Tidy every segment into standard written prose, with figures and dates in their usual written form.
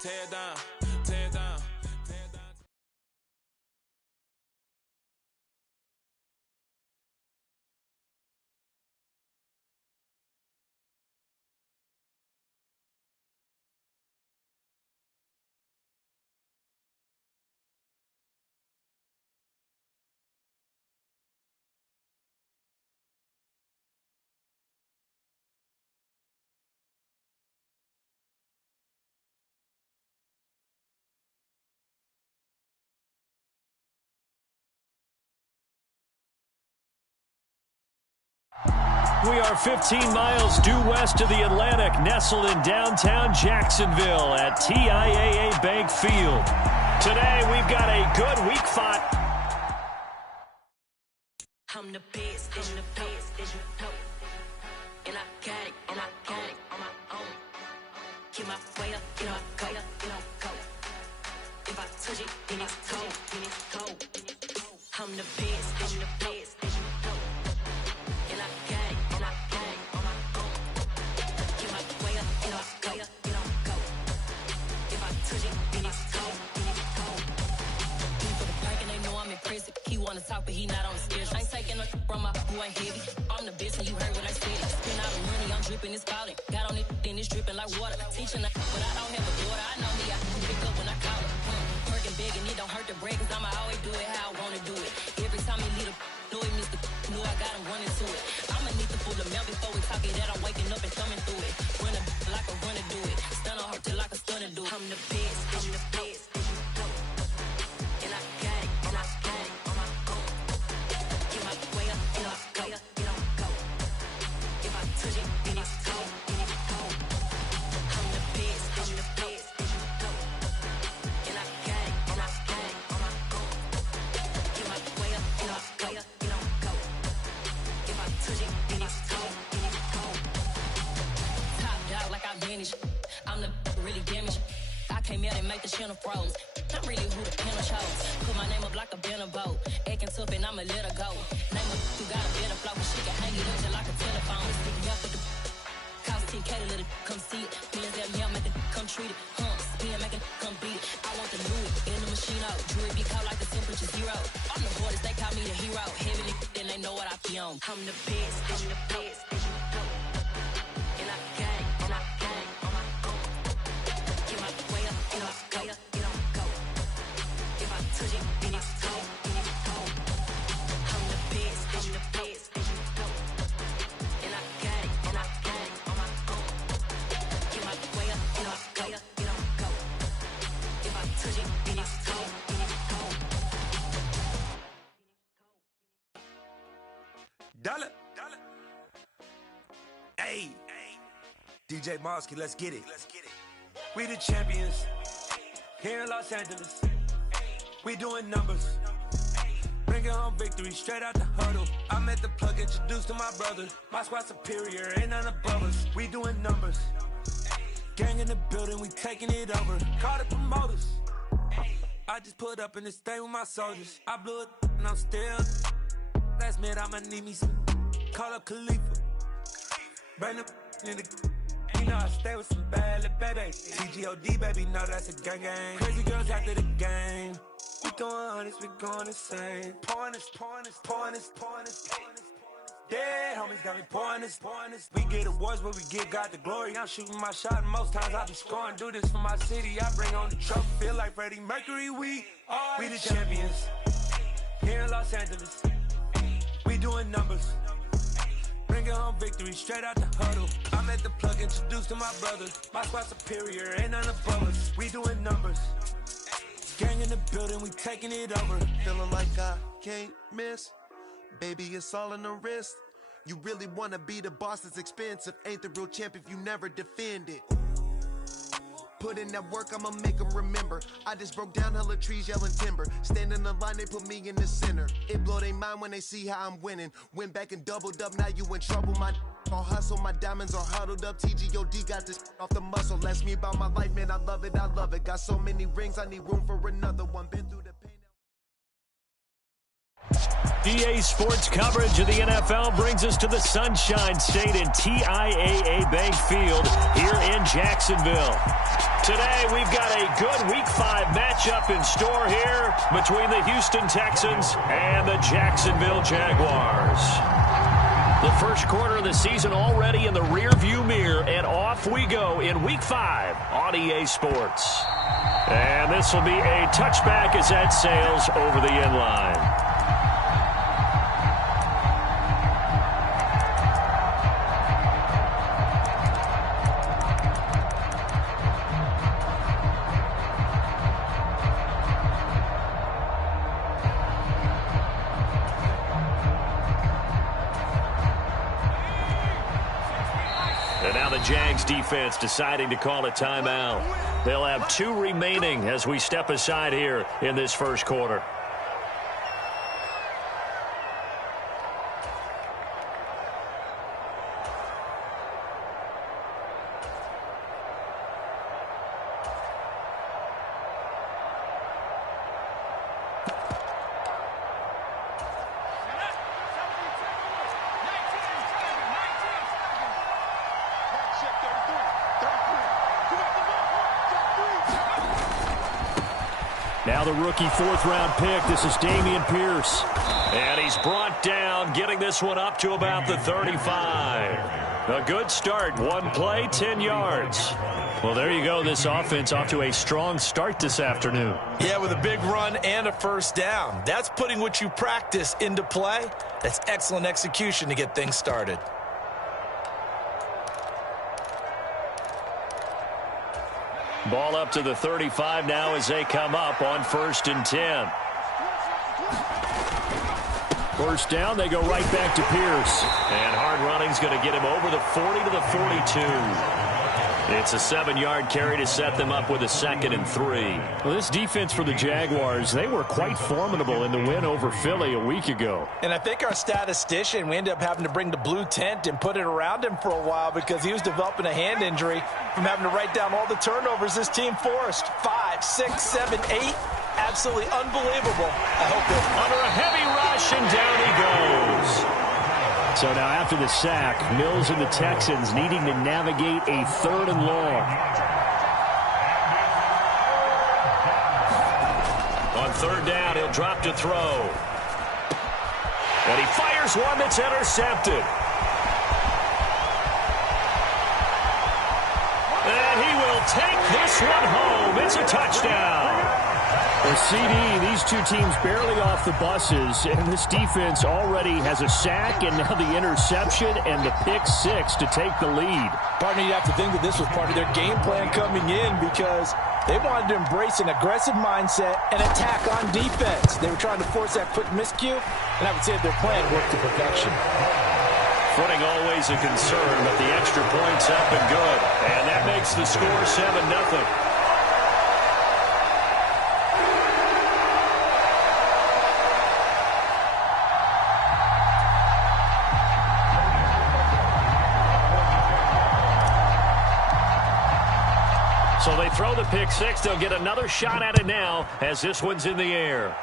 tear it down, tear it down, tear it down. We are 15 miles due west of the Atlantic, nestled in downtown Jacksonville at TIAA Bank Field. Today, we've got a good week 5. I'm the best, as you know. And I got it, on my own. Get my way up, go. If I touch it, then it's cold. I'm the best, as you know. And I got it, on my own. Get my way up, go. If I touch it, then it's cold. For the park and they know I'm impressive. He wanna talk, but he not on the schedule. I ain't taking a from my boy heavy. I'm the best, and you heard what I said. Spend all the money, I'm dripping, it's spouting. Got on it, then it's dripping like water. Teaching her, but I don't have a daughter. I know me, I can pick up when I call her. Working big, and it don't hurt to break, cause I'ma always do it how I wanna do it. Every time he lead a know he missed the know I got him running to it. I'ma need the full amount before we talk it that I'm waking up and thumbing through it. Run a like a runner do it. Stun on her till like a stunner do it. I'm the best, I'm the best. And I got it, on my own. Get my way up, go. If I touch it, then it's cold. I'm the best, I'm the best. And I got it, on my own. Get my way up, go. If I touch it, then it's cold. Top dog like I vanished. I'm the really damaged. I came out and make the channel froze. I'm really who the panel chose. Put my name up like a banner boat. Acting tough and I'ma let her go. Name her who got a better flow. She can hang it up just like a telephone. Stick me up with the cost 10K to let it come see it. Millions that me, make it come treat it. Spin, make it come beat it. I want the Louis in the machine out. Jewelry be cold like the temperature 0. I'm the hardest, they call me the hero. Heavy then they know what I be on. I'm the best, I'm the best. And I got it, on my own. Get my way up, go. If I touch it, then it's cold. I'm the best, I'm the best. And I got it, on my own. Get my way up, go. If I touch it, then it's cold. Dollar. Hey. DJ Mosky, let's get it. We the champions here in Los Angeles. We doing numbers. Bringing home victory straight out the huddle. I'm at the plug, introduced to my brother. My squad superior, ain't none above us. We doing numbers. Gang in the building, we taking it over. Call the promoters. I just put up in this thing with my soldiers. I blew it and I'm still. Last minute I'ma need me some. Call up Khalifa. Bring the in the. You know I stay with some bad little baby. TGOD baby, know that's a gang. Crazy girls after the game. We throwing hundreds, we going insane. Pouring this. Dead homies got me pouring this. We get awards, but we give God the glory. I'm shooting my shot, and most times I be scoring. Do this for my city, I bring on the trophy. Feel like Freddie Mercury, we the champions here in Los Angeles. We doing numbers. Bringing home victory straight out the huddle. I'm at the plug, introduced to my brother. My squad superior, ain't none above us. We doing numbers. Gang in the building, we taking it over. Feeling like I can't miss. Baby, it's all in the wrist. You really wanna be the boss, it's expensive. Ain't the real champ if you never defend it. Put in that work, I'ma make them remember. I just broke down hella trees, yelling timber. Stand in the line, they put me in the center. It blow they mind when they see how I'm winning. Went back and doubled up, now you in trouble. My all hustle, my diamonds are huddled up. TGOD got this off the muscle. That's me about my life, man, I love it. Got so many rings, I need room for another one. Been through the pain. EA Sports coverage of the NFL brings us to the Sunshine State and TIAA Bank Field here in Jacksonville. Today, we've got a good Week 5 matchup in store here between the Houston Texans and the Jacksonville Jaguars. The first quarter of the season already in the rearview mirror, and off we go in Week 5 on EA Sports. And this will be a touchback as that sails over the end line. And now the Jags defense deciding to call a timeout. They'll have 2 remaining as we step aside here in this first quarter. Now the rookie 4th-round pick. This is Dameon Pierce. And he's brought down, getting this one up to about the 35. A good start. 1 play, 10 yards. Well, there you go. This offense off to a strong start this afternoon. Yeah, with a big run and a first down. That's putting what you practice into play. That's excellent execution to get things started. Ball up to the 35 now as they come up on 1st and 10. First down, they go right back to Pierce. And hard running's going to get him over the 40 to the 42. It's a 7-yard carry to set them up with a 2nd and 3. Well, this defense for the Jaguars, they were quite formidable in the win over Philly a week ago. And I think our statistician, we ended up having to bring the blue tent and put it around him for a while because he was developing a hand injury from having to write down all the turnovers this team forced. 5, 6, 7, 8. Absolutely unbelievable. I hope that under a heavy rush, and down he goes. So now after the sack, Mills and the Texans needing to navigate a 3rd and long. On 3rd down, he'll drop to throw. And he fires one that's intercepted. And he will take this one home. It's a touchdown. For CD, these 2 teams barely off the buses, and this defense already has a sack and now the interception and the pick 6 to take the lead. Partner, you have to think that this was part of their game plan coming in because they wanted to embrace an aggressive mindset and attack on defense. They were trying to force that quick miscue, and I would say their plan worked to perfection. Footing always a concern, but the extra point's up and good. And that makes the score 7-0. So they throw the pick 6. They'll get another shot at it now as this one's in the air.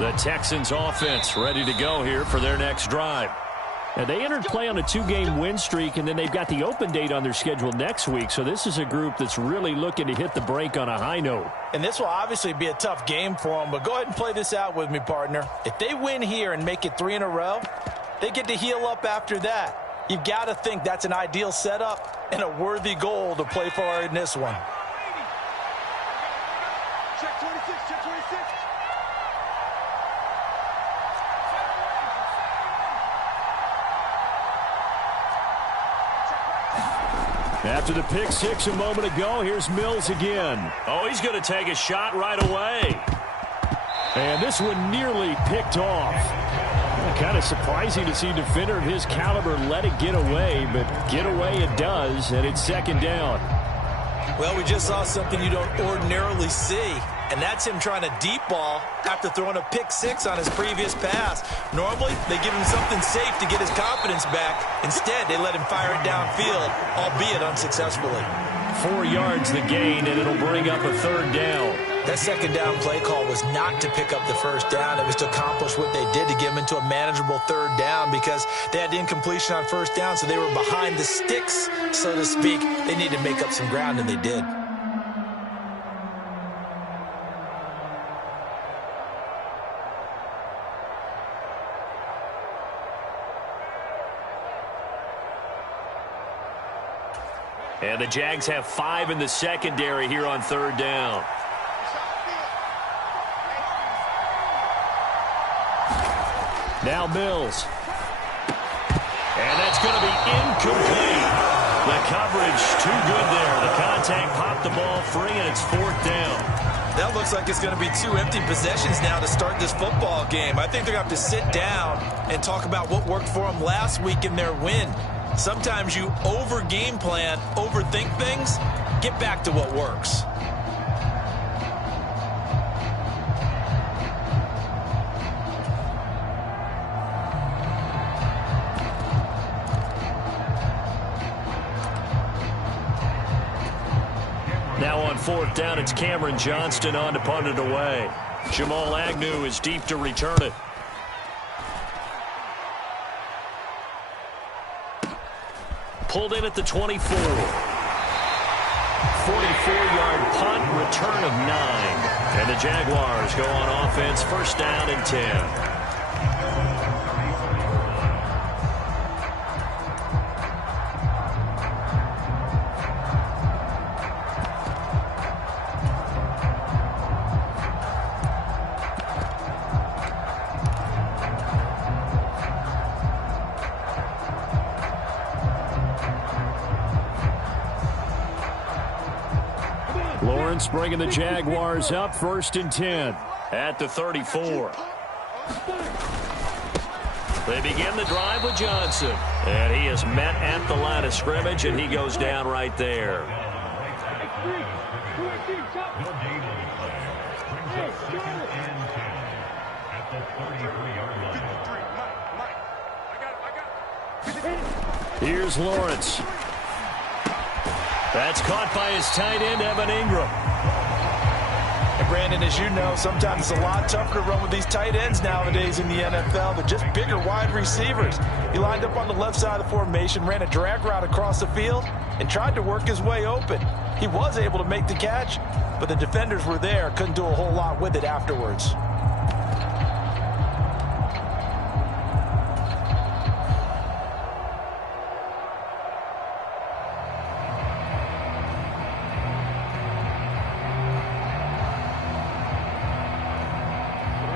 The Texans offense ready to go here for their next drive. And they entered play on a 2-game win streak, and then they've got the open date on their schedule next week. So this is a group that's really looking to hit the break on a high note. And this will obviously be a tough game for them, but go ahead and play this out with me, partner. If they win here and make it 3 in a row, they get to heal up after that. You've got to think that's an ideal setup and a worthy goal to play for in this one. Check 26, check 26. After the pick 6 a moment ago, here's Mills again. Oh, he's going to take a shot right away. And this one nearly picked off. Kind of surprising to see a defender of his caliber let it get away, but get away it does, and it's 2nd down. Well, we just saw something you don't ordinarily see, and that's him trying to deep ball after throwing a pick six on his previous pass. Normally, they give him something safe to get his confidence back. Instead, they let him fire it downfield, albeit unsuccessfully. 4 yards the gain, and it'll bring up a third down. That second down play call was not to pick up the first down. It was to accomplish what they did, to get them into a manageable third down, because they had incompletion on first down, so they were behind the sticks, so to speak. They needed to make up some ground, and they did. And the Jags have 5 in the secondary here on third down. Now Mills. And that's going to be incomplete. The coverage too good there. The contact popped the ball free, and it's 4th down. That looks like it's going to be 2 empty possessions now to start this football game. I think they're going to have to sit down and talk about what worked for them last week in their win. Sometimes you over-game plan, overthink things. Get back to what works. Now on 4th down, it's Cameron Johnston on to punt it away. Jamal Agnew is deep to return it. Pulled in at the 24. 44-yard punt, return of 9. And the Jaguars go on offense, 1st down and 10. Lawrence bringing the Jaguars up, 1st and 10 at the 34. They begin the drive with Johnson, and he is met at the line of scrimmage, and he goes down right there. Here's Lawrence. That's caught by his tight end, Evan Ingram. And Brandon, as you know, sometimes it's a lot tougher to run with these tight ends nowadays in the NFL. They're just bigger wide receivers. He lined up on the left side of the formation, ran a drag route across the field, and tried to work his way open. He was able to make the catch, but the defenders were there, couldn't do a whole lot with it afterwards.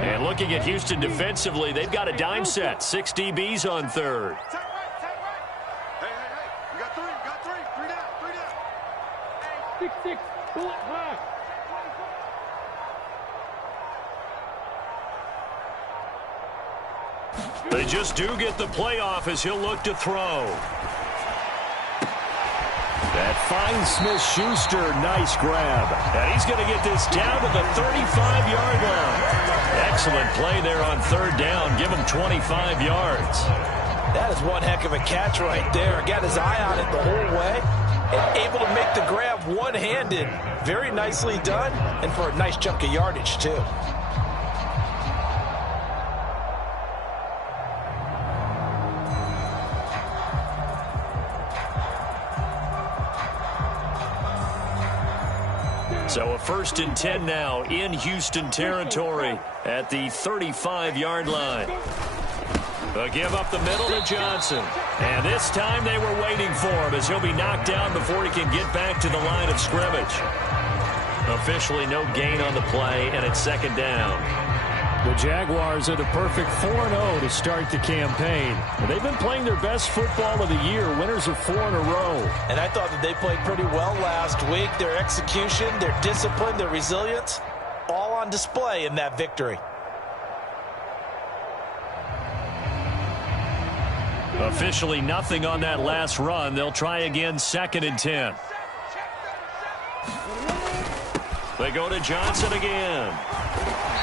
And looking at Houston defensively, they've got a dime set. 6 DBs on third. Hey, you got 3, you got 3. 3 down, 3 down. 6, bullet high. They just do get the playoff as he'll look to throw. That finds Smith-Schuster. Nice grab. And he's going to get this down to the 35-yard line. Excellent play there on third down. Give him 25 yards. That is one heck of a catch right there. Got his eye on it the whole way and able to make the grab one-handed. Very nicely done, and for a nice chunk of yardage, too. So a 1st and 10 now in Houston territory at the 35-yard line. They'll give up the middle to Johnson. And this time they were waiting for him as he'll be knocked down before he can get back to the line of scrimmage. Officially no gain on the play, and it's 2nd down. The Jaguars are the perfect 4-0 to start the campaign. They've been playing their best football of the year, winners of 4 in a row. And I thought that they played pretty well last week. Their execution, their discipline, their resilience, all on display in that victory. Officially nothing on that last run. They'll try again, 2nd and 10. They go to Johnson again.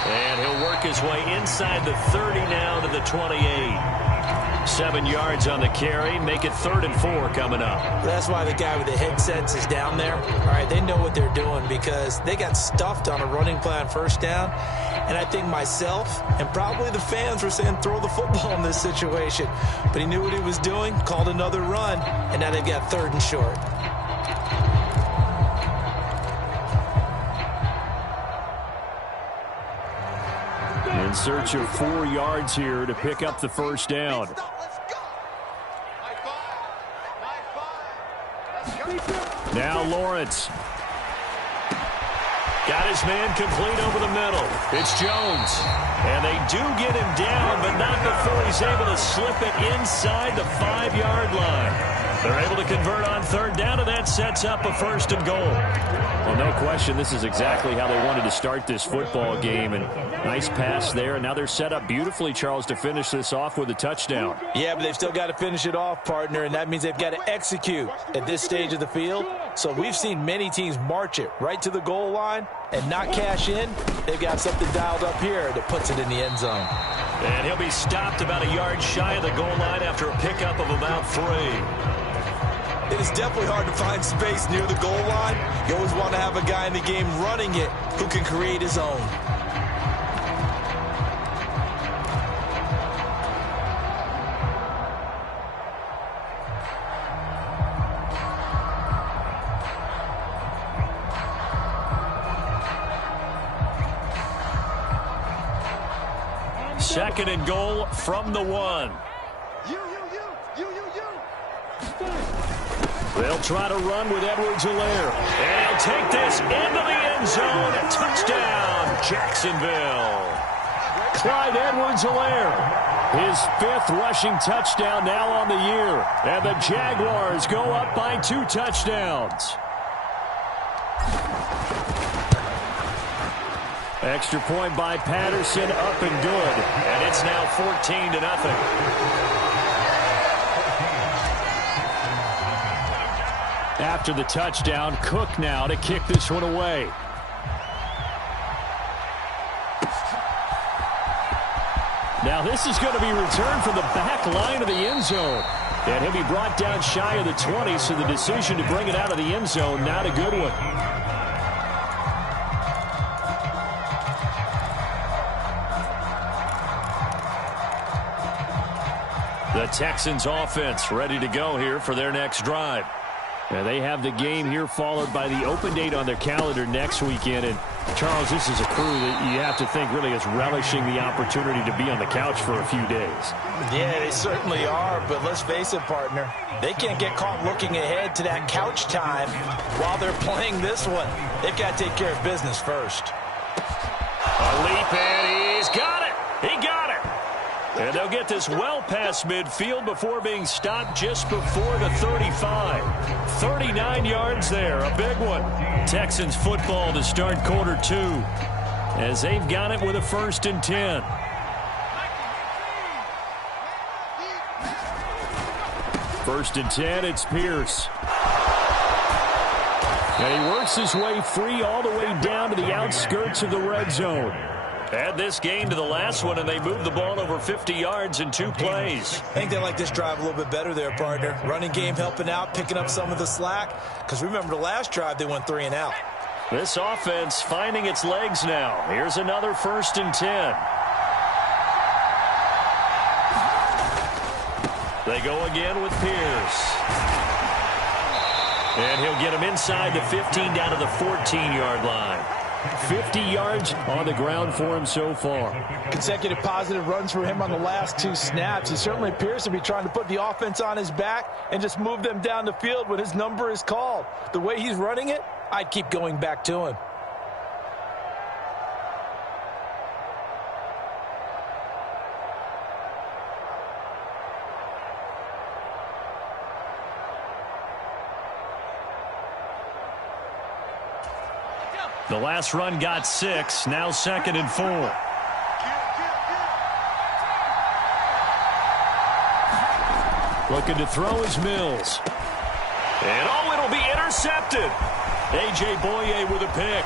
And he'll work his way inside the 30 now to the 28. 7 yards on the carry. Make it 3rd and 4 coming up. That's why the guy with the headsets is down there. All right, they know what they're doing because they got stuffed on a running play on 1st down. And I think myself and probably the fans were saying throw the football in this situation. But he knew what he was doing, called another run, and now they've got 3rd and short. In search of 4 yards here to pick up the 1st down. Now Lawrence. Got his man complete over the middle. It's Jones. And they do get him down, but not before he's able to slip it inside the 5-yard line. They're able to convert on 3rd down, and that sets up a 1st and goal. Well, no question, this is exactly how they wanted to start this football game. And nice pass there, and now they're set up beautifully, Charles, to finish this off with a touchdown. Yeah, but they've still got to finish it off, partner, and that means they've got to execute at this stage of the field. So we've seen many teams march it right to the goal line and not cash in. They've got something dialed up here that puts it in the end zone. And he'll be stopped about a yard shy of the goal line after a pickup of about 3. It is definitely hard to find space near the goal line. You always want to have a guy in the game running it who can create his own. Second and goal from the 1. They'll try to run with Edwards-Helaire. And he'll take this into the end zone. Touchdown, Jacksonville. Clyde Edwards-Helaire. His 5th rushing touchdown now on the year. And the Jaguars go up by 2 touchdowns. Extra point by Patterson, up and good. And it's now 14-0. After the touchdown, Cook now to kick this one away. Now this is going to be returned from the back line of the end zone. And he'll be brought down shy of the 20, so the decision to bring it out of the end zone, not a good one. The Texans offense ready to go here for their next drive. And they have the game here followed by the open date on their calendar next weekend. And Charles, this is a crew that you have to think really is relishing the opportunity to be on the couch for a few days. Yeah, they certainly are, but let's face it, partner. They can't get caught looking ahead to that couch time while they're playing this one. They've got to take care of business first. A leap, and he's got it. He got it. And they'll get this well past midfield before being stopped just before the 35. 39 yards there, a big one. Texans football to start quarter 2 as they've got it with a 1st and 10. First and 10, it's Pierce. And he works his way free all the way down to the outskirts of the red zone. Add this game to the last one, and they moved the ball over 50 yards in 2 plays. I think they like this drive a little bit better there, partner. Running game helping out, picking up some of the slack. Because remember, the last drive, they went 3 and out. This offense finding its legs now. Here's another 1st and 10. They go again with Pierce. And he'll get him inside the 15 down to the 14-yard line. 50 yards on the ground for him so far. Consecutive positive runs for him on the last 2 snaps. He certainly appears to be trying to put the offense on his back and just move them down the field when his number is called. The way he's running it, I'd keep going back to him. The last run got 6, now 2nd and 4. Looking to throw is Mills. And it'll be intercepted. A.J. Boye with a pick.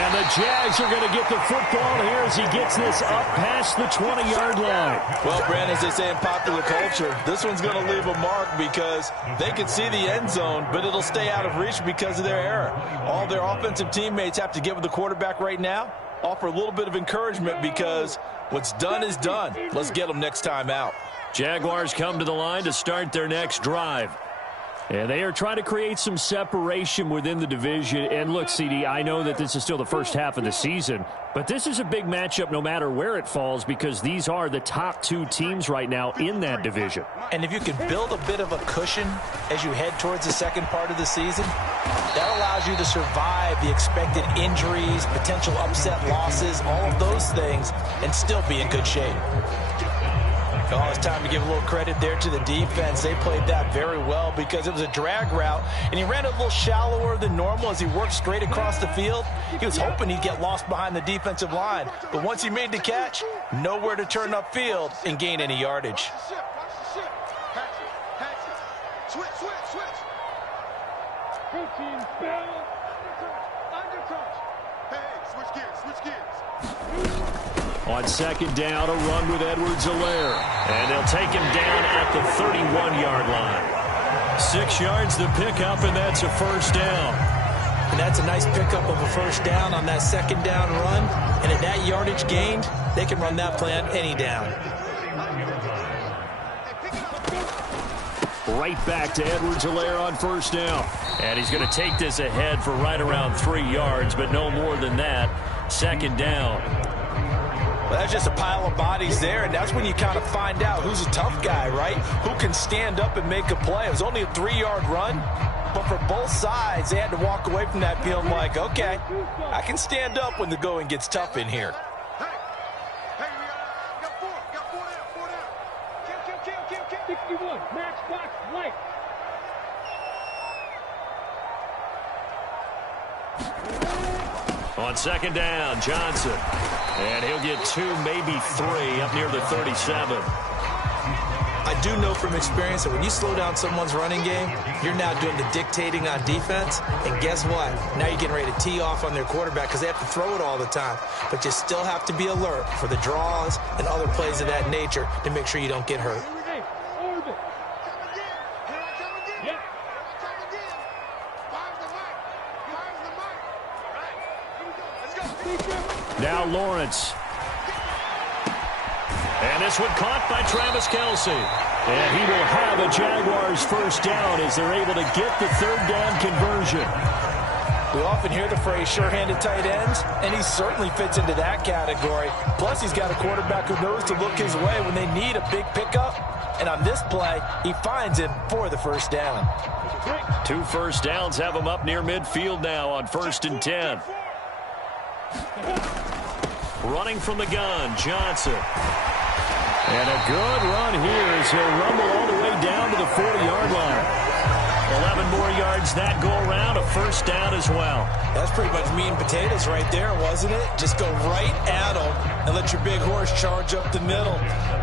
And the Jags are going to get the football here as he gets this up past the 20-yard line. Well, Brandon, as they say in popular culture, this one's going to leave a mark because they can see the end zone, but it'll stay out of reach because of their error. All their offensive teammates have to get with the quarterback right now, offer a little bit of encouragement because what's done is done. Let's get them next time out. Jaguars come to the line to start their next drive. And they are trying to create some separation within the division. And look, CD, I know that this is still the first half of the season, but this is a big matchup no matter where it falls because these are the top two teams right now in that division. And if you can build a bit of a cushion as you head towards the second part of the season, that allows you to survive the expected injuries, potential upset losses, all of those things, and still be in good shape. Oh, it's time to give a little credit there to the defense. They played that very well because it was a drag route, and he ran a little shallower than normal as he worked straight across the field. He was hoping he'd get lost behind the defensive line, but once he made the catch, nowhere to turn upfield and gain any yardage. On second down, a run with Edwards-Helaire. And they'll take him down at the 31-yard line. 6 yards the pickup, and that's a first down. And that's a nice pickup of a first down on that second down run. And at that yardage gained, they can run that play on any down. Right back to Edwards-Helaire on first down. And he's going to take this ahead for right around 3 yards, but no more than that. Second down. Well, that's just a pile of bodies there, and that's when you kind of find out who's a tough guy, right? Who can stand up and make a play. It was only a 3-yard run, but for both sides, they had to walk away from that feeling like, okay, I can stand up when the going gets tough in here. Hey, we got four down. Kill. 61, matchbox, light. On second down, Johnson. And he'll get 2, maybe 3, up near the 37. I do know from experience that when you slow down someone's running game, you're now doing the dictating on defense. And guess what? Now you're getting ready to tee off on their quarterback because they have to throw it all the time. But you still have to be alert for the draws and other plays of that nature to make sure you don't get hurt. Now Lawrence. And this one caught by Travis Kelce. And he will have a Jaguars first down as they're able to get the third down conversion. We often hear the phrase sure-handed tight ends, and he certainly fits into that category. Plus, he's got a quarterback who knows to look his way when they need a big pickup. And on this play, he finds him for the first down. 2 first downs have him up near midfield now on 1st and 10. Running from the gun, Johnson. And a good run here as he'll rumble all the way down to the 40-yard line. 11 more yards that go around, a first down as well. That's pretty much meat and potatoes right there, wasn't it? Just go right at him and let your big horse charge up the middle.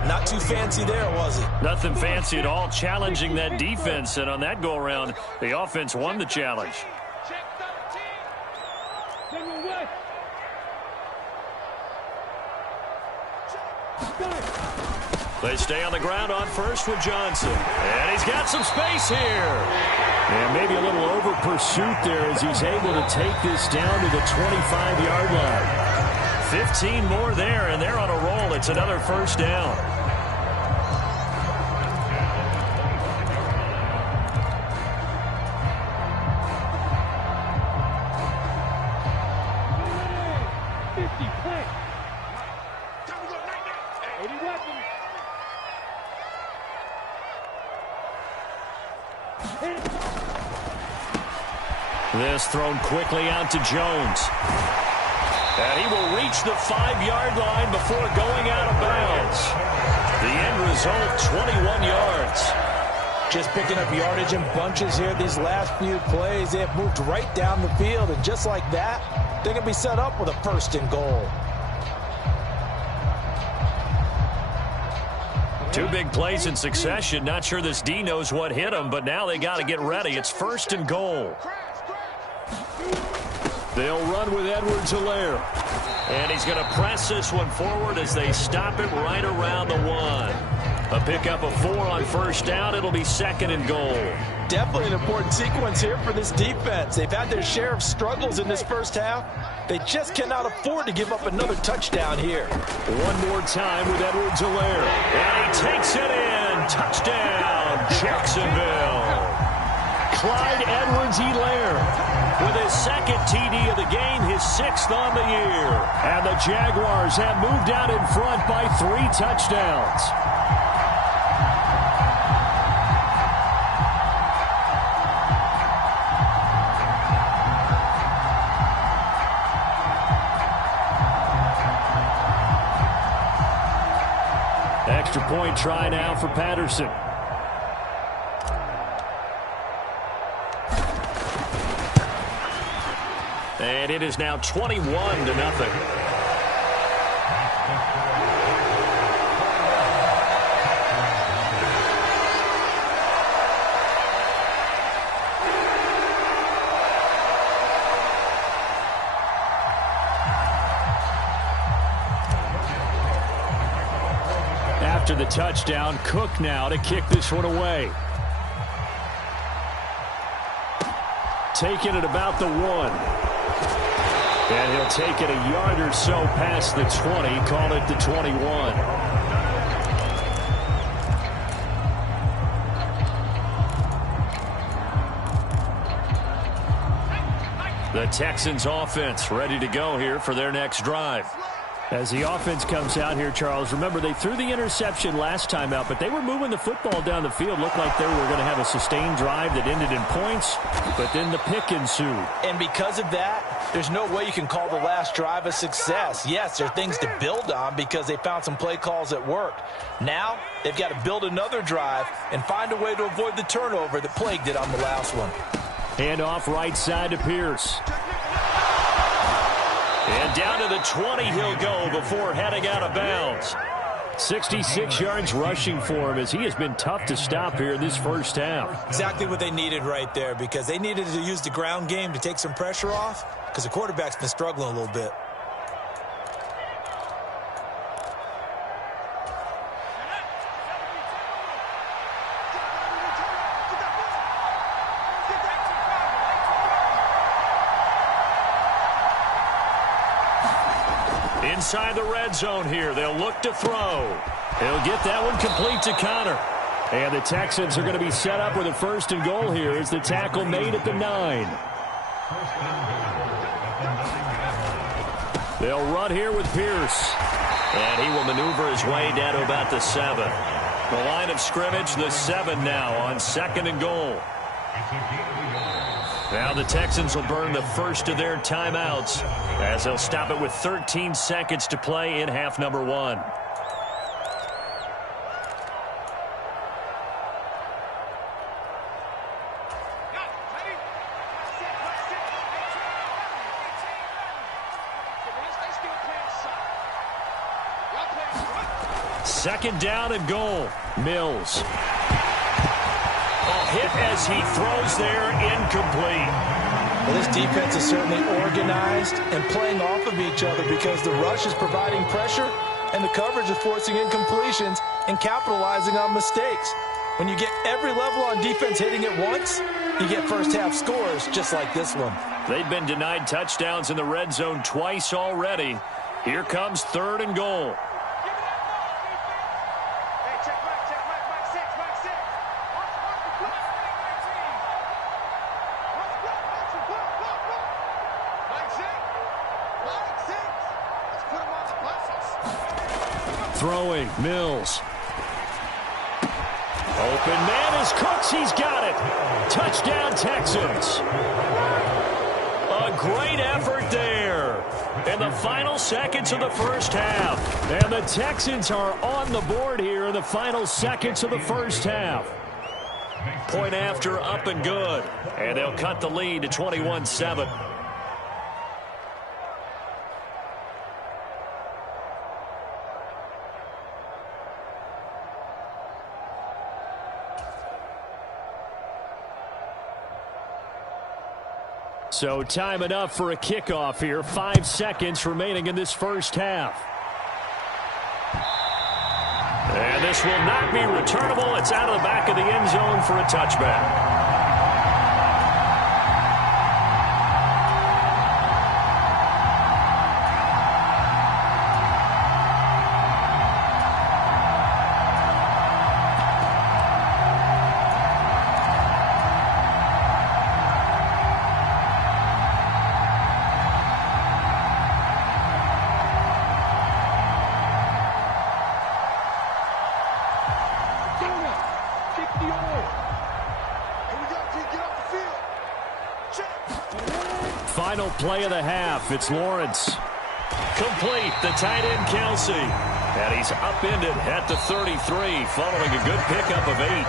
Not too fancy there, was it? Nothing fancy at all, challenging that defense. And on that go-around, the offense won the challenge. They stay on the ground on first with Johnson. And he's got some space here. And maybe a little over pursuit there as he's able to take this down to the 25-yard line. 15 more there, and they're on a roll. It's another first down. This thrown quickly out to Jones. And he will reach the 5-yard line before going out of bounds. The end result, 21 yards. Just picking up yardage in bunches here these last few plays. They have moved right down the field, and just like that, they're going to be set up with a first and goal. 2 big plays in succession. Not sure this D knows what hit him, but now they got to get ready. It's first and goal. They'll run with Edwards-Helaire. And he's going to press this one forward as they stop it right around the 1. A pickup of 4 on first down. It'll be 2nd and goal. Definitely an important sequence here for this defense. They've had their share of struggles in this first half. They just cannot afford to give up another touchdown here. One more time with Edwards-Helaire. And he takes it in. Touchdown, Jacksonville. Clyde Edwards-Helaire with his 2nd TD of the game, his 6th on the year. And the Jaguars have moved out in front by 3 touchdowns. Extra point try now for Patterson. And it is now 21-0. After the touchdown, Cook now to kick this one away. Taking it about the 1. And he'll take it a yard or so past the 20, call it the 21. The Texans offense ready to go here for their next drive. As the offense comes out here, Charles, remember they threw the interception last time out, but they were moving the football down the field. Looked like they were going to have a sustained drive that ended in points, but then the pick ensued. And because of that, there's no way you can call the last drive a success. Yes, there are things to build on because they found some play calls that worked. Now, they've got to build another drive and find a way to avoid the turnover that plagued it on the last one. Hand off right side to Pierce. And down to the 20 he'll go before heading out of bounds. 66 yards rushing for him as he has been tough to stop here in this first half. Exactly what they needed right there because they needed to use the ground game to take some pressure off because the quarterback's been struggling a little bit. Inside the red zone here. They'll look to throw. He'll get that one complete to Connor. And the Texans are going to be set up with a 1st and goal here as the tackle made at the 9. They'll run here with Pierce. And he will maneuver his way down to about the 7. The line of scrimmage, the 7 now on 2nd and goal. Now the Texans will burn the first of their timeouts as they'll stop it with 13 seconds to play in half number 1. Second down and goal. Mills. Hit as he throws there, incomplete. Well, this defense is certainly organized and playing off of each other because the rush is providing pressure and the coverage is forcing incompletions and capitalizing on mistakes. When you get every level on defense hitting at once, you get first half scores just like this one. They've been denied touchdowns in the red zone twice already. Here comes 3rd and goal. Throwing, Mills. Open man is Cooks. He's got it. Touchdown, Texans. A great effort there in the final seconds of the first half. And the Texans are on the board here in the final seconds of the first half. Point after, up and good. And they'll cut the lead to 21-7. So time enough for a kickoff here. 5 seconds remaining in this first half. And this will not be returnable. It's out of the back of the end zone for a touchback. Final play of the half. It's Lawrence. Complete. The tight end, Kelsey. And he's upended at the 33 following a good pickup of 8.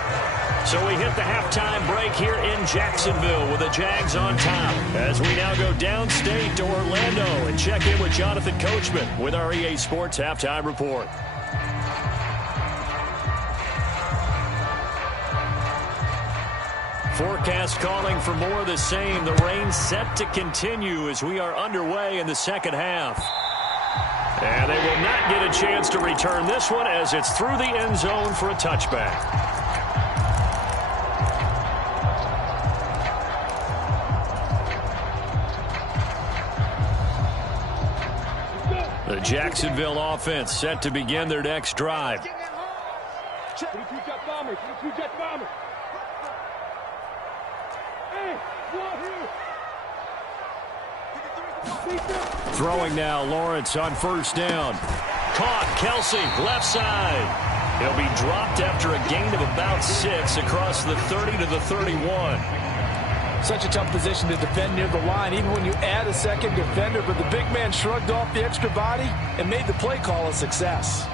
So we hit the halftime break here in Jacksonville with the Jags on top. As we now go downstate to Orlando and check in with Jonathan Coachman with our EA Sports Halftime Report. Forecast calling for more of the same. The rain set to continue as we are underway in the second half. And they will not get a chance to return this one as it's through the end zone for a touchback. The Jacksonville offense set to begin their next drive. 22-jet bombers. 22-jet bombers. Throwing now, Lawrence on first down. Caught, Kelsey, left side. He'll be dropped after a gain of about 6 across the 30 to the 31. Such a tough position to defend near the line, even when you add a second defender, but the big man shrugged off the extra body and made the play call a success.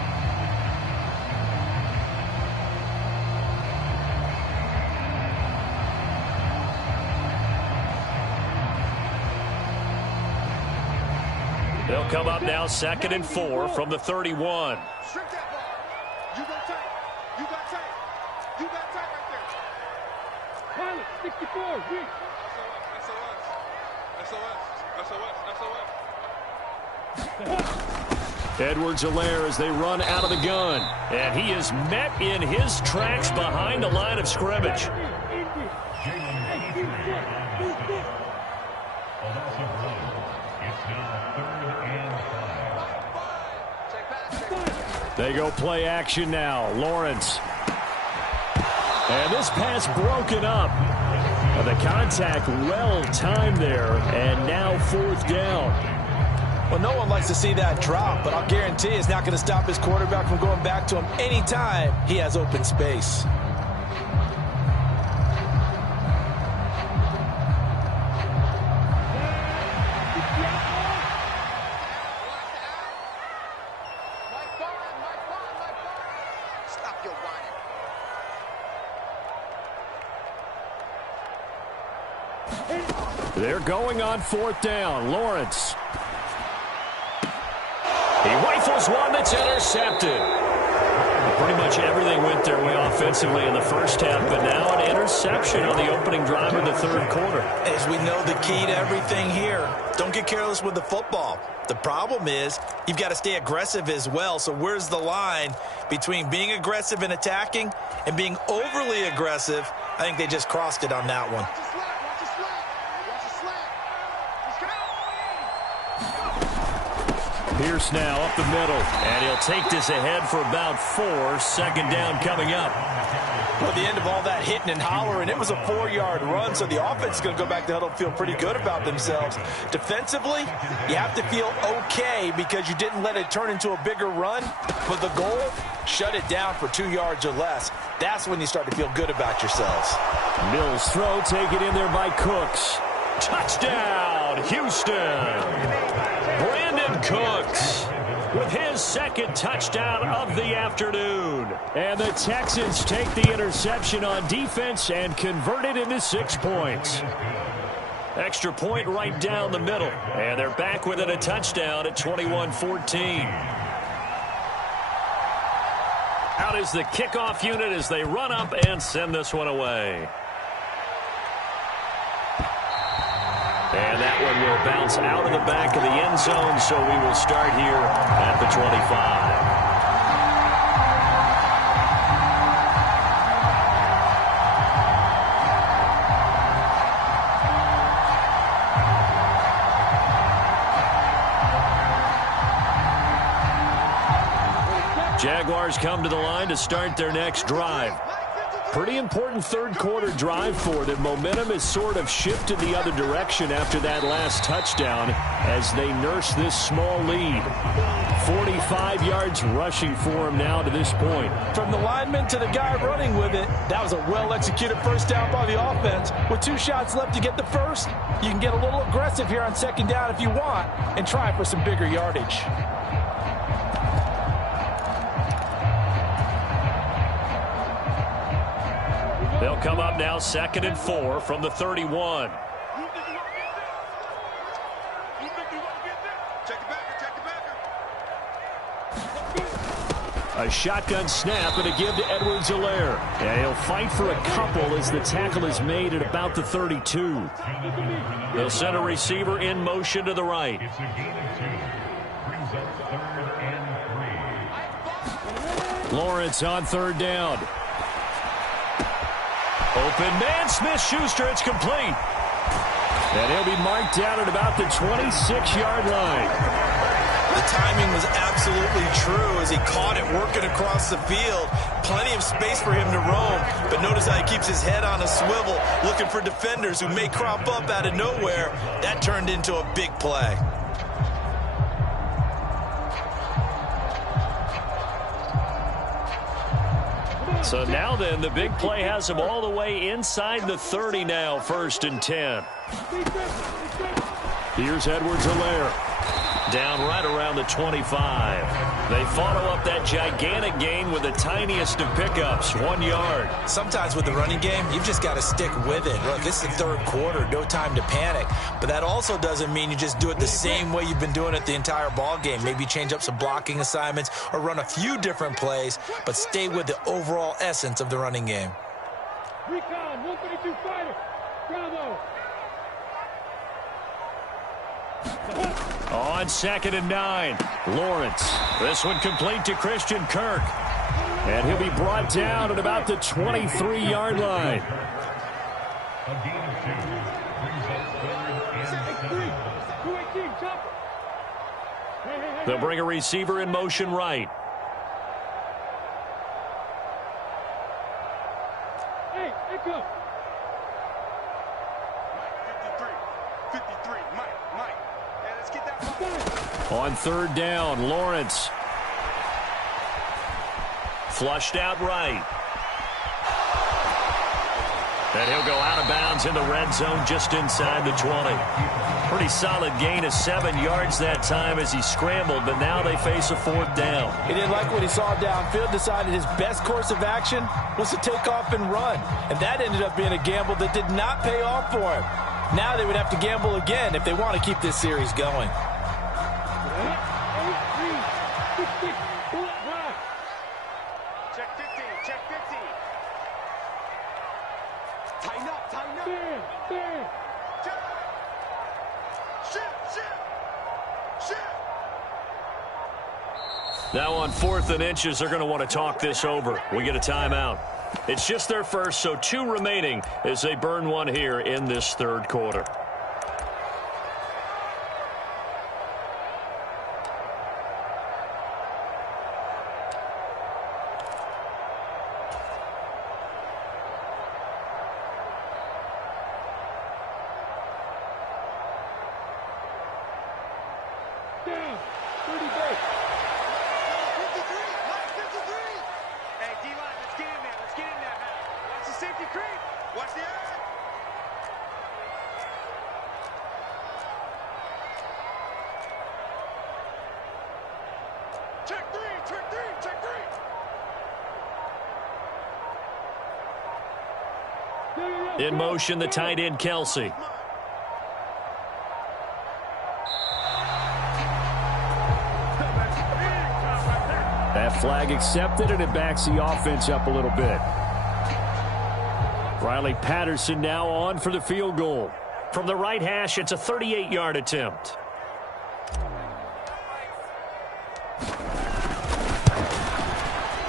They'll come up now 2nd and 4 from the 31. Shrink that ball. You got tight. You got tight. You got tight right there. Pilot, 64, weak. SOS. Edwards-Helaire as they run out of the gun. And he is met in his tracks behind the line of scrimmage. They go play action now. Lawrence. And this pass broken up. The contact well timed there. And now 4th down. Well, no one likes to see that drop, but I'll guarantee it's not going to stop his quarterback from going back to him anytime he has open space. They're going on 4th down. Lawrence. He rifles one that's intercepted. Pretty much everything went their way offensively in the first half, but now an interception on the opening drive of the 3rd quarter. As we know, the key to everything here, don't get careless with the football. The problem is you've got to stay aggressive as well. So where's the line between being aggressive and attacking and being overly aggressive? I think they just crossed it on that one. Pierce now up the middle, and he'll take this ahead for about 4. 2nd down coming up. Well, at the end of all that hitting and hollering, it was a 4-yard run, so the offense is going to go back to huddle and feel pretty good about themselves. Defensively, you have to feel okay because you didn't let it turn into a bigger run, but the goal, shut it down for 2 yards or less. That's when you start to feel good about yourselves. Mills' throw taken in there by Cooks. Touchdown, Houston! Brandon Cooks with his 2nd touchdown of the afternoon. And the Texans take the interception on defense and convert it into 6 points. Extra point right down the middle. And they're back within a touchdown at 21-14. Out is the kickoff unit as they run up and send this one away. And that one will bounce out of the back of the end zone, so we will start here at the 25. Jaguars come to the line to start their next drive. Pretty important third quarter drive for them. Momentum has sort of shifted the other direction after that last touchdown as they nurse this small lead. 45 yards rushing for them now to this point. From the lineman to the guy running with it, that was a well-executed first down by the offense. With 2 shots left to get the first, you can get a little aggressive here on second down if you want and try for some bigger yardage. They'll come up now 2nd and 4 from the 31. A shotgun snap and a give to Edwards-Helaire. And he'll fight for a couple as the tackle is made at about the 32. They'll send a receiver in motion to the right. It's a gain of 2. Brings up 3rd and 3. Lawrence on 3rd down. Open man, Smith-Schuster, it's complete. And he'll be marked down at about the 26-yard line. The timing was absolutely true as he caught it working across the field. Plenty of space for him to roam, but notice how he keeps his head on a swivel, looking for defenders who may crop up out of nowhere. That turned into a big play. So now then, the big play has him all the way inside the 30 now, 1st and 10. Here's Edwards-Helaire. Down right around the 25. They follow up that gigantic gain with the tiniest of pickups, 1 yard. Sometimes with the running game, you've just got to stick with it. Look, this is the 3rd quarter, no time to panic. But that also doesn't mean you just do it the same way you've been doing it the entire ball game. Maybe change up some blocking assignments or run a few different plays, but stay with the overall essence of the running game. Recon, 132 fighter. Bravo. On 2nd and 9, Lawrence. This one complete to Christian Kirk. And he'll be brought down at about the 23-yard line. A gain of 2. Brings up 3rd and 7. They'll bring a receiver in motion right. Hey, echo. 53, Mike. Yeah, let's get that ball. On 3rd down, Lawrence. Flushed out right. And he'll go out of bounds in the red zone just inside the 20. Pretty solid gain of 7 yards that time as he scrambled, but now they face a 4th down. He didn't like what he saw downfield, decided his best course of action was to take off and run. And that ended up being a gamble that did not pay off for him. Now they would have to gamble again if they want to keep this series going. Check 15, check 15. Tighten up. There. Check. Shift. Now on 4th and inches, they're going to want to talk this over. We get a timeout. It's just their first, so 2 remaining as they burn one here in this 3rd quarter. Down. 30 back. 53. Hey, D-line, let's get in there. Watch the safety creep. Watch the eye. Check three. In motion, the tight end, Kelsey. That flag accepted, and it backs the offense up a little bit. Riley Patterson now on for the field goal. From the right hash, it's a 38-yard attempt.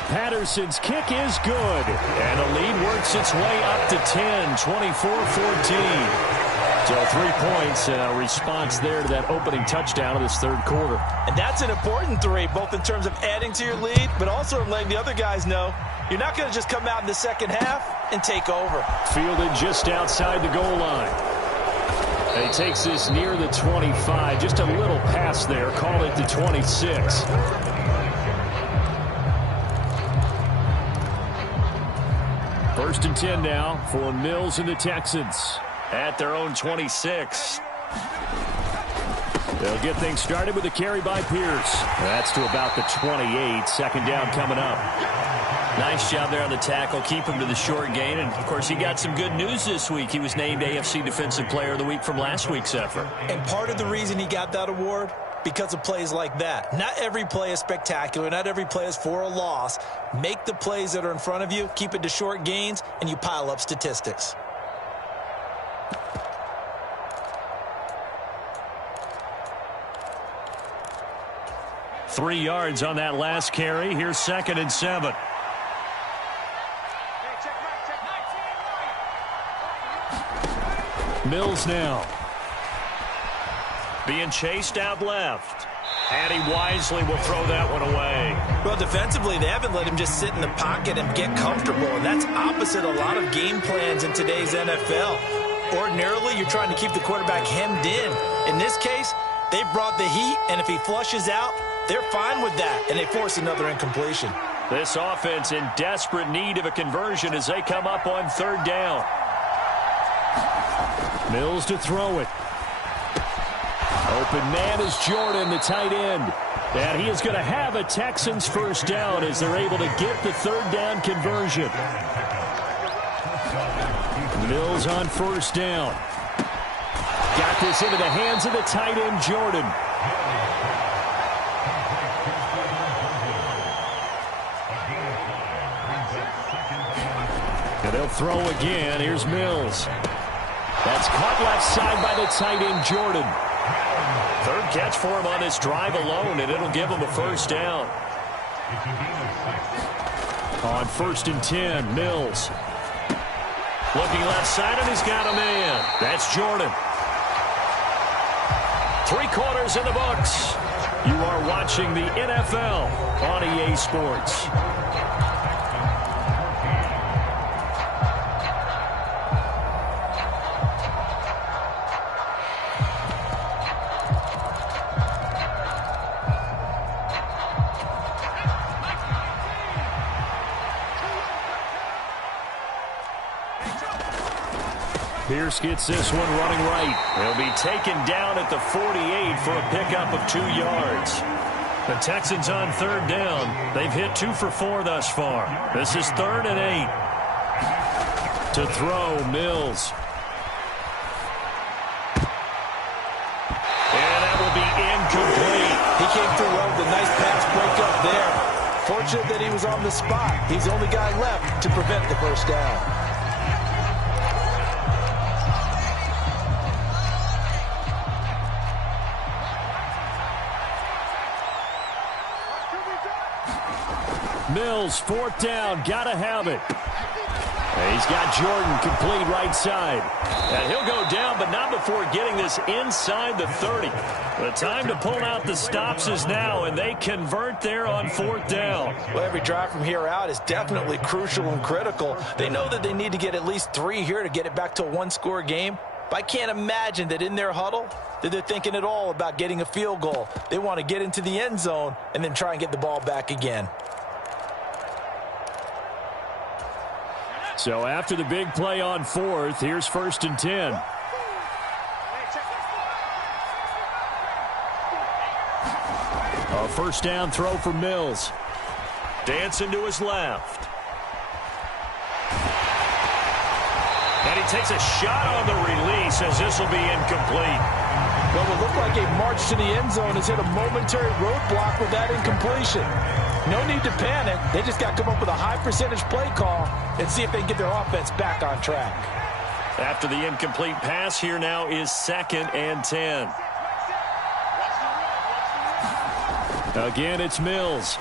Patterson's kick is good. And the lead works its way up to 10, 24-14. So 3 points and a response there to that opening touchdown of this third quarter. And that's an important 3, both in terms of adding to your lead, but also in letting the other guys know you're not going to just come out in the second half and take over. Fielded just outside the goal line. And he takes this near the 25. Just a little pass there. Call it the 26. First and 10 now for Mills and the Texans. At their own 26. They'll get things started with a carry by Pierce. That's to about the 28. Second down coming up. Nice job there on the tackle. Keep him to the short gain. And, of course, he got some good news this week. He was named AFC Defensive Player of the Week from last week's effort. And part of the reason he got that award, because of plays like that. Not every play is spectacular. Not every play is for a loss. Make the plays that are in front of you, keep it to short gains, and you pile up statistics. Three yards on that last carry. Here's 2nd and 7. Mills now. Being chased out left. And he wisely will throw that one away. Well, defensively, they haven't let him just sit in the pocket and get comfortable. And that's opposite a lot of game plans in today's NFL. Ordinarily, you're trying to keep the quarterback hemmed in. In this case, they brought the heat, and if he flushes out, they're fine with that, and they force another incompletion. This offense in desperate need of a conversion as they come up on 3rd down. Mills to throw it. Open man is Jordan, the tight end. And he is going to have a Texans first down as they're able to get the 3rd down conversion. Mills on 1st down. Got this into the hands of the tight end, Jordan. And they'll throw again. Here's Mills. That's caught left side by the tight end, Jordan. 3rd catch for him on this drive alone, and it'll give him a first down. On 1st and 10, Mills. Looking left side, and he's got a man. That's Jordan. 3 quarters in the books. You are watching the NFL on EA Sports. Pierce gets this one running right. He'll be taken down at the 48 for a pickup of 2 yards. The Texans on 3rd down. They've hit 2 for 4 thus far. This is 3rd and 8. To throw, Mills. And that will be incomplete. He came through well with a nice pass breakup there. Fortunate that he was on the spot. He's the only guy left to prevent the first down. Mills, 4th down, gotta have it. And he's got Jordan complete right side. And he'll go down, but not before getting this inside the 30. The time to pull out the stops is now, and they convert there on 4th down. Well, every drive from here out is definitely crucial and critical. They know that they need to get at least 3 here to get it back to a 1-score game. But I can't imagine that in their huddle that they're thinking at all about getting a field goal. They want to get into the end zone and then try and get the ball back again. So after the big play on 4th, here's 1st and 10. A first down throw for Mills. Dancing to his left. And he takes a shot on the release as this will be incomplete. Well, it looked like a march to the end zone has hit a momentary roadblock with that incompletion. No need to panic. They just got to come up with a high percentage play call and see if they can get their offense back on track. After the incomplete pass, here now is 2nd and 10. Again, it's Mills.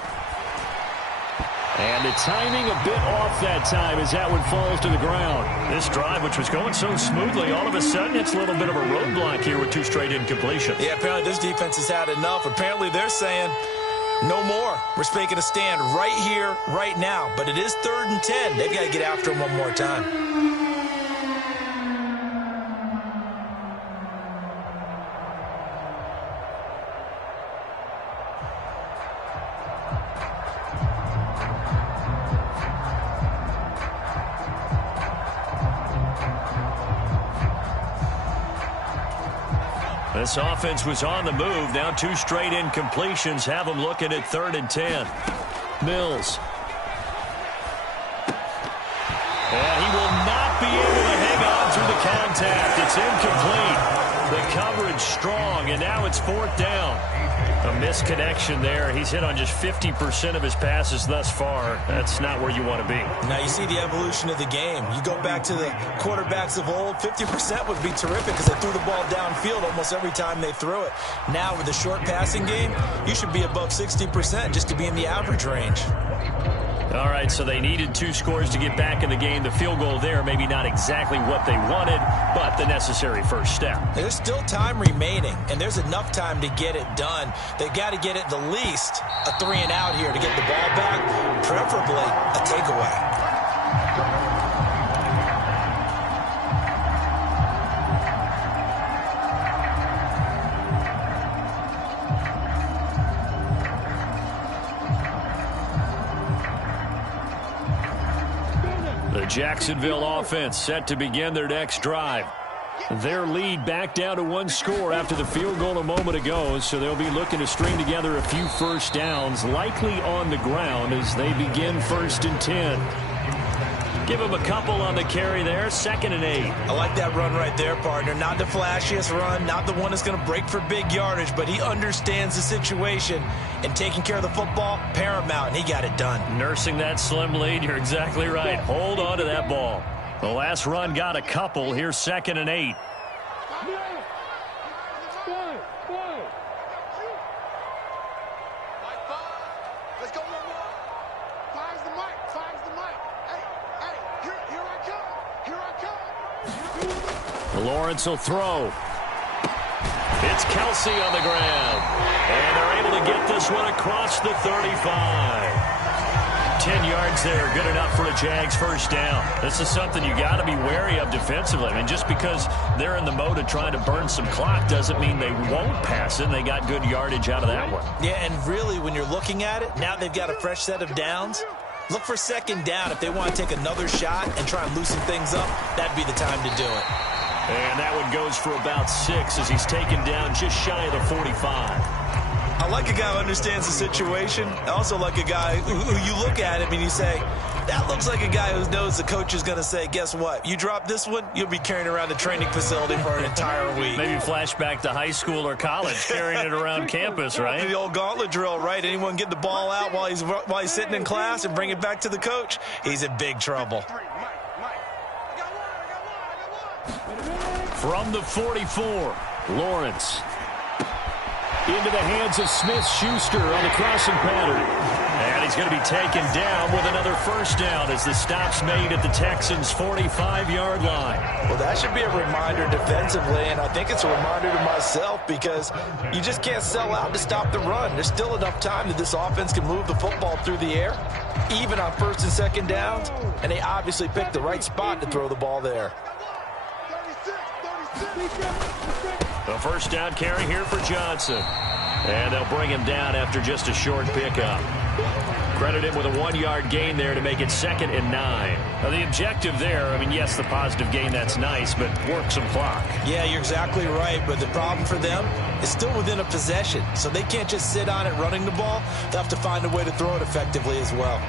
And the timing a bit off that time as that one falls to the ground. This drive, which was going so smoothly, all of a sudden it's a little bit of a roadblock here with 2 straight incompletions. Yeah, apparently this defense has had enough. Apparently they're saying no more. We're making a stand right here, right now. But it is 3rd and 10. They've got to get after him one more time. This offense was on the move. Now 2 straight incompletions have them looking at 3rd and 10. Mills. And he will not be able to hang on through the contact. It's incomplete. The coverage strong, and now it's 4th down. A misconnection there. He's hit on just 50% of his passes thus far. That's not where you want to be. Now you see the evolution of the game. You go back to the quarterbacks of old, 50% would be terrific because they threw the ball downfield almost every time they threw it. Now with the short passing game, you should be above 60% just to be in the average range. All right, so they needed 2 scores to get back in the game. The field goal there, maybe not exactly what they wanted, but the necessary first step. There's still time remaining, and there's enough time to get it done. They've got to get at the least a 3 and out here to get the ball back, preferably a takeaway. The Jacksonville offense set to begin their next drive. Their lead back down to 1 score after the field goal a moment ago, so they'll be looking to string together a few first downs, likely on the ground as they begin 1st and 10. Give him a couple on the carry there, 2nd and 8. I like that run right there, partner. Not the flashiest run, not the one that's going to break for big yardage, but he understands the situation, and taking care of the football, paramount, and he got it done. Nursing that slim lead, you're exactly right. Hold on to that ball. The last run got a couple. Here's 2nd and 8. Lawrence will throw. It's Kelsey on the ground. And they're able to get this one across the 35. 10 yards there, good enough for a Jags first down. This is something you got to be wary of defensively. I mean, just because they're in the mode of trying to burn some clock doesn't mean they won't pass it. They got good yardage out of that one. Yeah, and really, when you're looking at it, now they've got a fresh set of downs. Look for 2nd down. If they want to take another shot and try and loosen things up, that'd be the time to do it. And that one goes for about 6 as he's taken down just shy of the 45. I like a guy who understands the situation. I also like a guy who you look at him and you say, that looks like a guy who knows the coach is going to say, guess what? You drop this one, you'll be carrying around the training facility for an entire week. Maybe flashback to high school or college, carrying it around campus, right? The old gauntlet drill, right? Anyone get the ball out while he's sitting in class and bring it back to the coach, he's in big trouble. From the 44, Lawrence. Into the hands of Smith-Schuster on the crossing pattern. And he's going to be taken down with another first down as the stop's made at the Texans' 45-yard line. Well, that should be a reminder defensively, and I think it's a reminder to myself because you just can't sell out to stop the run. There's still enough time that this offense can move the football through the air, even on 1st and 2nd downs, and they obviously picked the right spot to throw the ball there. The first down carry here for Johnson. And they'll bring him down after just a short pickup. Credit him with a 1-yard gain there to make it 2nd and 9. Now, the objective there, I mean, yes, the positive gain, that's nice, but work some clock. Yeah, you're exactly right, but the problem for them is still within a possession, so they can't just sit on it running the ball. They'll have to find a way to throw it effectively as well.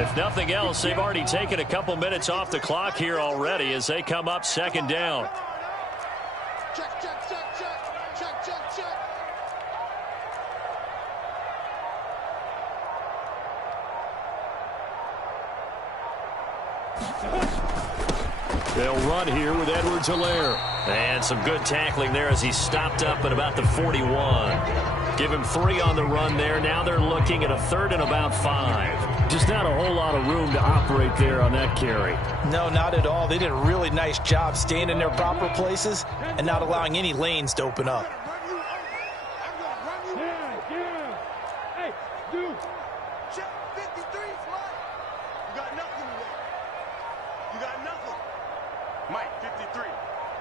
If nothing else, they've already taken a couple minutes off the clock here already as they come up 2nd down. Check, check, check, check, check, check, check. They'll run here with Edwards-Helaire. And some good tackling there as he stopped up at about the 41. Give him 3 on the run there. Now they're looking at a 3rd and about 5. Just not a whole lot of room to operate there on that carry. No, not at all. They did a really nice job staying in their proper places and not allowing any lanes to open up. Hey, dude. Check 53, Mike. You got nothing today. You got nothing. Mike, 53.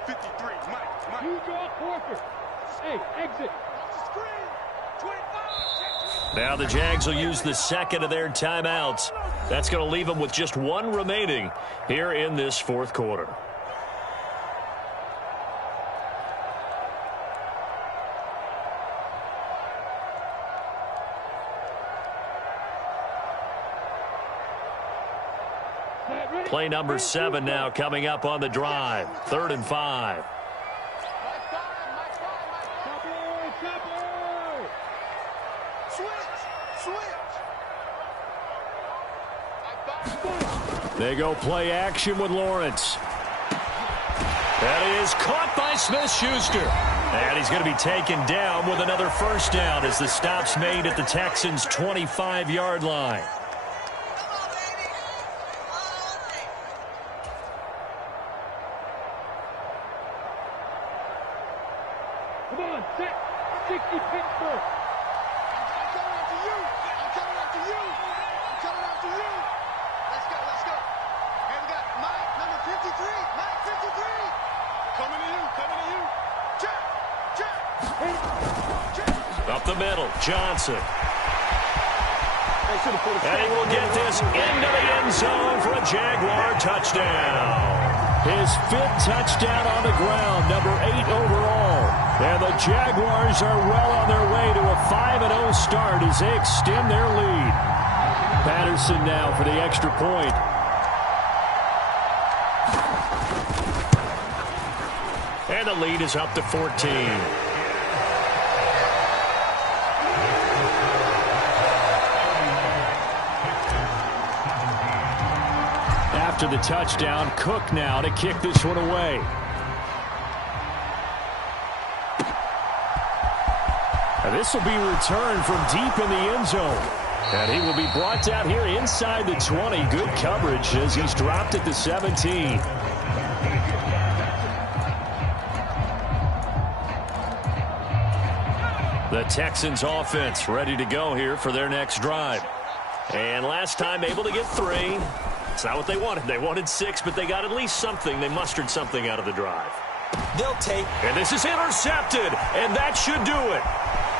53, Mike. You draw forfeit. Hey, exit. Screen. 25. Now the Jags will use the second of their timeouts. That's going to leave them with just 1 remaining here in this 4th quarter. Play number 7 now coming up on the drive. 3rd and 5. They go play action with Lawrence. That is caught by Smith-Schuster. And he's going to be taken down with another 1st down as the stop's made at the Texans' 25-yard line. Come on, set. 60 Pittsburgh. I'm coming after you. I'm coming after you. I'm coming after you. Let's go, let's go. Hey, we got Mike, number 53. Mike, 53. Coming to you, coming to you. Check, check. Check. Up the middle, Johnson. And he will get this into the end zone for a Jaguar touchdown. His 5th touchdown on the ground, number 8 overall. And the Jaguars are well on their way to a 5-0 start as they extend their lead. Patterson now for the extra point. And the lead is up to 14. After the touchdown, Cook now to kick this one away. And this will be returned from deep in the end zone. And he will be brought down here inside the 20. Good coverage as he's dropped at the 17. The Texans offense ready to go here for their next drive. And last time able to get 3. It's not what they wanted. They wanted 6, but they got at least something. They mustered something out of the drive. They'll take. And this is intercepted, and that should do it.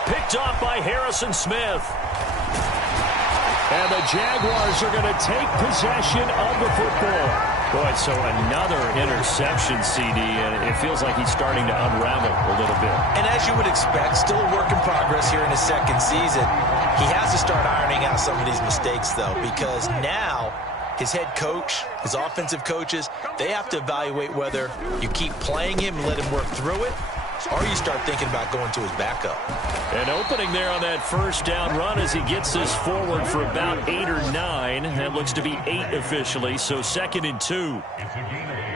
Picked off by Harrison Smith. And the Jaguars are going to take possession of the football. Boy, so another interception, CD, and it feels like he's starting to unravel a little bit. And as you would expect, still a work in progress here in his 2nd season. He has to start ironing out some of these mistakes, though, because now his head coach, his offensive coaches, they have to evaluate whether you keep playing him and let him work through it, or you start thinking about going to his backup. An opening there on that 1st down run as he gets this forward for about 8 or 9. That looks to be 8 officially, so 2nd and 2. It's a gain of 8.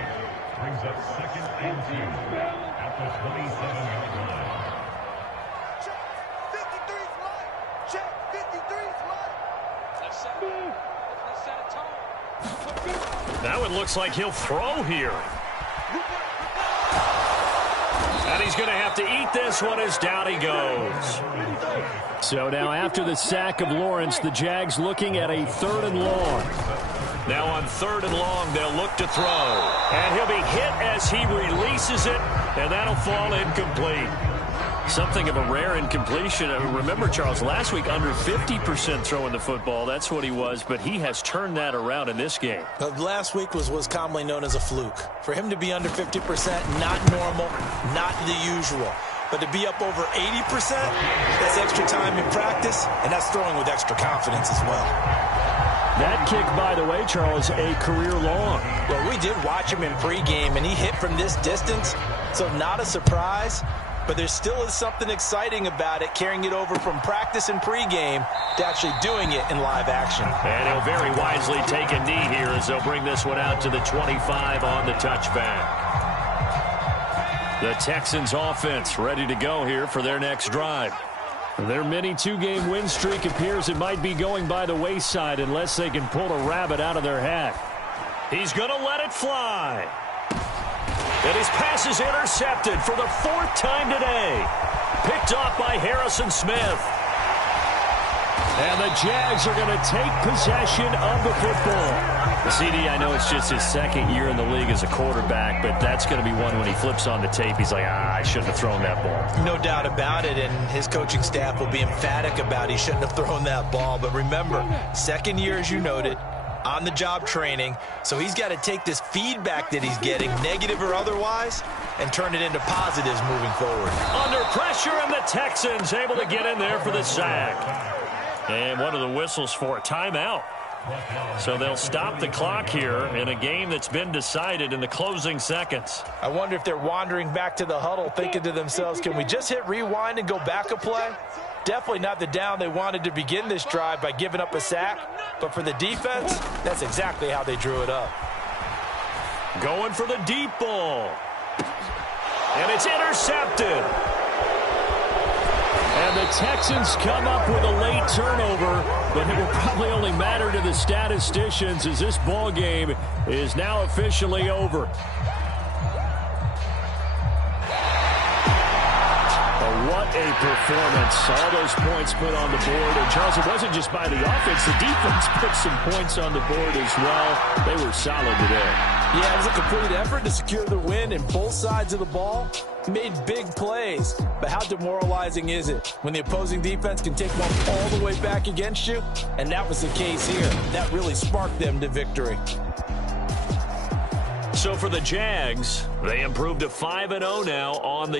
Brings up 2nd and 2 at the 27-yard line. Check 53's Mike. Check 53's Mike. Let's set a tone. That one looks like he'll throw here. And he's going to have to eat this one as down he goes. So now after the sack of Lawrence, the Jags looking at a 3rd and long. Now on 3rd and long, they'll look to throw. And he'll be hit as he releases it, and that'll fall incomplete. Something of a rare incompletion. Remember, Charles, last week under 50% throwing the football. That's what he was, but he has turned that around in this game. Last week was commonly known as a fluke. For him to be under 50%, not normal, not the usual. But to be up over 80%, that's extra time in practice, and that's throwing with extra confidence as well. That kick, by the way, Charles, a career long. Well, we did watch him in pregame, and he hit from this distance, so not a surprise. but there still is something exciting about it, carrying it over from practice and pregame to actually doing it in live action. And he'll very wisely take a knee here as they'll bring this one out to the 25 on the touchback. The Texans offense ready to go here for their next drive. Their mini two-game win streak appears it might be going by the wayside unless they can pull a rabbit out of their hat. He's going to let it fly. And his pass is intercepted for the 4th time today. Picked off by Harrison Smith. And the Jags are going to take possession of the football. CD, I know it's just his 2nd year in the league as a quarterback, but that's going to be one when he flips on the tape. He's like, I shouldn't have thrown that ball. No doubt about it, and his coaching staff will be emphatic about he shouldn't have thrown that ball. But remember, 2nd year, as you noted, on-the-job training, so he's got to take this feedback that he's getting, negative or otherwise, and turn it into positives moving forward. Under pressure, and the Texans able to get in there for the sack. And one of the whistles for a timeout. So they'll stop the clock here in a game that's been decided in the closing seconds. I wonder if they're wandering back to the huddle thinking to themselves, can we just hit rewind and go back a play? Definitely not the down they wanted to begin this drive by giving up a sack. But for the defense, that's exactly how they drew it up. Going for the deep ball. And it's intercepted. And the Texans come up with a late turnover, but it will probably only matter to the statisticians as this ball game is now officially over. What a performance. All those points put on the board. And, Charles, it wasn't just by the offense. The defense put some points on the board as well. They were solid today. Yeah, it was a complete effort to secure the win in both sides of the ball. Made big plays. But how demoralizing is it when the opposing defense can take one all the way back against you? And that was the case here. That really sparked them to victory. So for the Jags, they improved to 5-0 now on the